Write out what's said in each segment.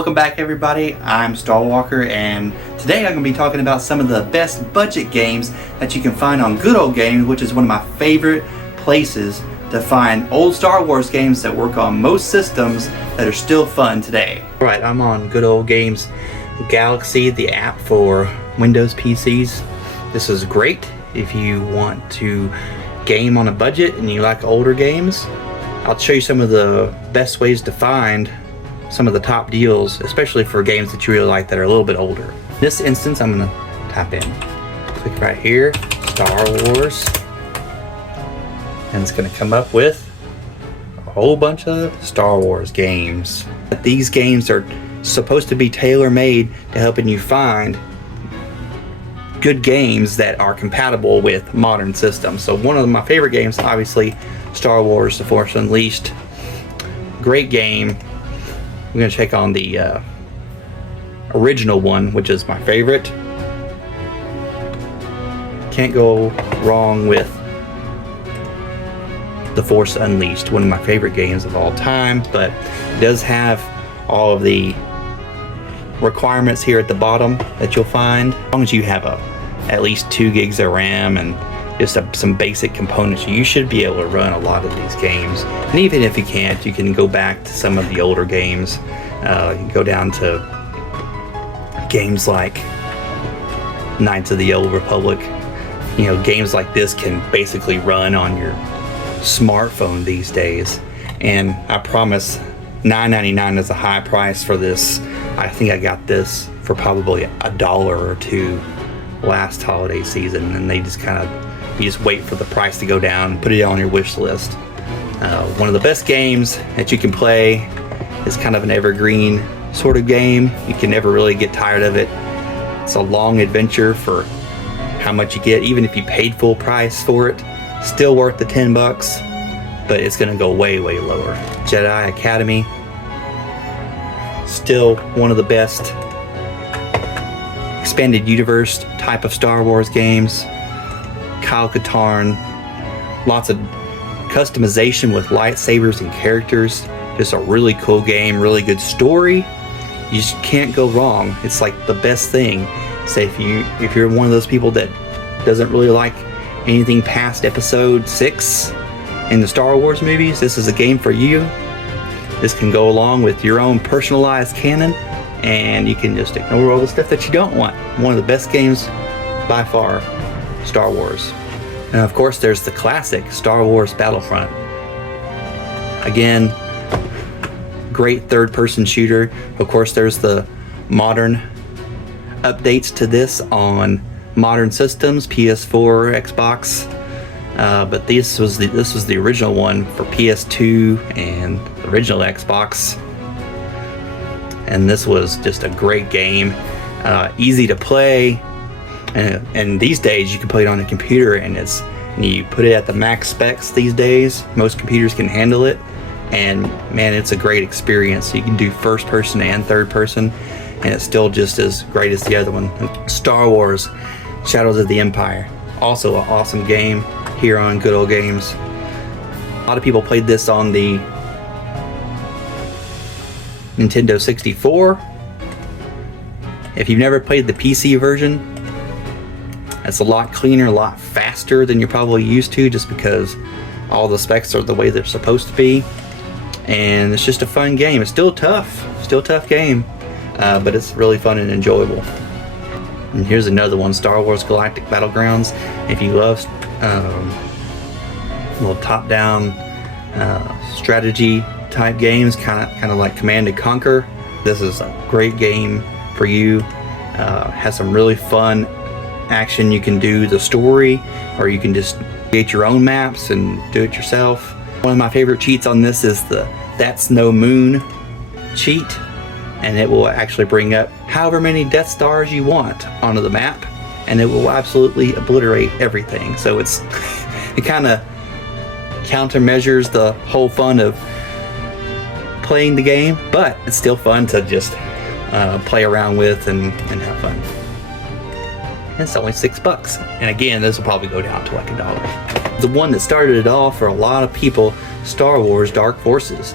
Welcome back everybody, I'm Starwalker, and today I'm going to be talking about some of the best budget games that you can find on Good Old Games, which is one of my favorite places to find old Star Wars games that work on most systems that are still fun today. Alright, I'm on Good Old Games Galaxy, the app for Windows PCs. This is great if you want to game on a budget and you like older games. I'll show you some of the best ways to find some of the top deals, especially for games that you really like that are a little bit older. In this instance, I'm gonna type in, click right here, Star Wars, and it's gonna come up with a whole bunch of Star Wars games. These games are supposed to be tailor-made to helping you find good games that are compatible with modern systems. So one of my favorite games, obviously, Star Wars The Force Unleashed. Great game. I'm going to check on the original one, which is my favorite. Can't go wrong with The Force Unleashed, one of my favorite games of all time, but it does have all of the requirements here at the bottom that you'll find. As long as you have at least 2 gigs of RAM and just some basic components, you should be able to run a lot of these games. And even if you can't, you can go back to some of the older games. You can go down to games like Knights of the Old Republic. You know, games like this can basically run on your smartphone these days. And I promise, $9.99 is a high price for this. I think I got this for probably $1 or $2 last holiday season, and they just kind of, you just wait for the price to go down, put it on your wish list. One of the best games that you can play is kind of an evergreen sort of game. You can never really get tired of it. It's a long adventure for how much you get. Even if you paid full price for it, still worth the 10 bucks, but it's gonna go way, way lower. Jedi Academy, still one of the best expanded universe type of Star Wars games. Kyle Katarn, lots of customization with lightsabers and characters. Just a really cool game, really good story. You just can't go wrong. It's like the best thing. So if you're one of those people that doesn't really like anything past episode 6 in the Star Wars movies, this is a game for you. This can go along with your own personalized canon, and you can just ignore all the stuff that you don't want. One of the best games by far, Star Wars. And of course there's the classic Star Wars Battlefront. Again, great third-person shooter. Of course there's the modern updates to this on modern systems, PS4, Xbox, but this was the original one for PS2 and the original Xbox. And this was just a great game, easy to play. And these days you can play it on a computer, and you put it at the max specs these days. Most computers can handle it, and man, it's a great experience. You can do first person and third person, and it's still just as great as the other one. Star Wars Shadows of the Empire, also an awesome game here on Good Old Games. A lot of people played this on the Nintendo 64. If you've never played the PC version, it's a lot cleaner, a lot faster than you're probably used to, just because all the specs are the way they're supposed to be. And it's just a fun game. It's still a tough game, but it's really fun and enjoyable. And here's another one, Star Wars Galactic Battlegrounds. If you love little top-down strategy type games, kind of like Command and Conquer, this is a great game for you. Has some really fun action. You can do the story, or you can just create your own maps and do it yourself. One of my favorite cheats on this is the That's No Moon cheat, and it will actually bring up however many Death Stars you want onto the map, and it will absolutely obliterate everything. So it kind of countermeasures the whole fun of playing the game, but it's still fun to just play around with and have fun. It's only $6, and again, this will probably go down to like $1. The one that started it all for a lot of people, Star Wars Dark Forces.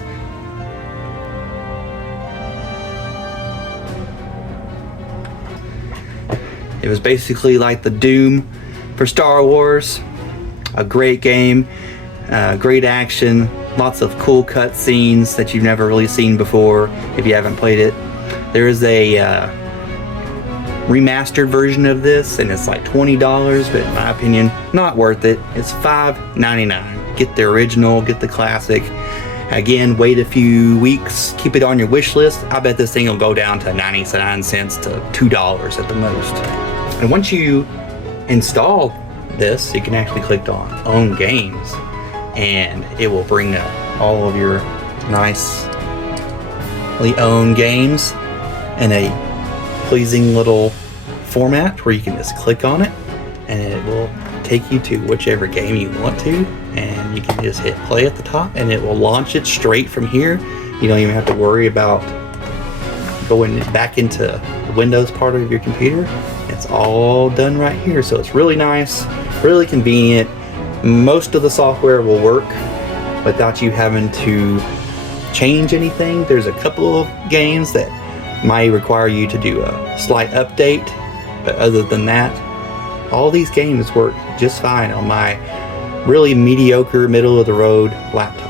It was basically like the Doom for Star Wars. A great game, great action, lots of cool cutscenes that you've never really seen before if you haven't played it. There is a remastered version of this, and it's like $20, but in my opinion, not worth it. It's $5.99. Get the original, get the classic. Again, wait a few weeks, keep it on your wish list. I bet this thing will go down to 99 cents to $2 at the most. And once you install this, you can actually click on Own Games, and it will bring up all of your nicely owned games in a pleasing little format where you can just click on it, and it will take you to whichever game you want to, and you can just hit play at the top and it will launch it straight from here. You don't even have to worry about going back into the Windows part of your computer. It's all done right here, so it's really nice, really convenient. Most of the software will work without you having to change anything. There's a couple of games that might require you to do a slight update, but other than that, all these games work just fine on my really mediocre, middle of the road laptop.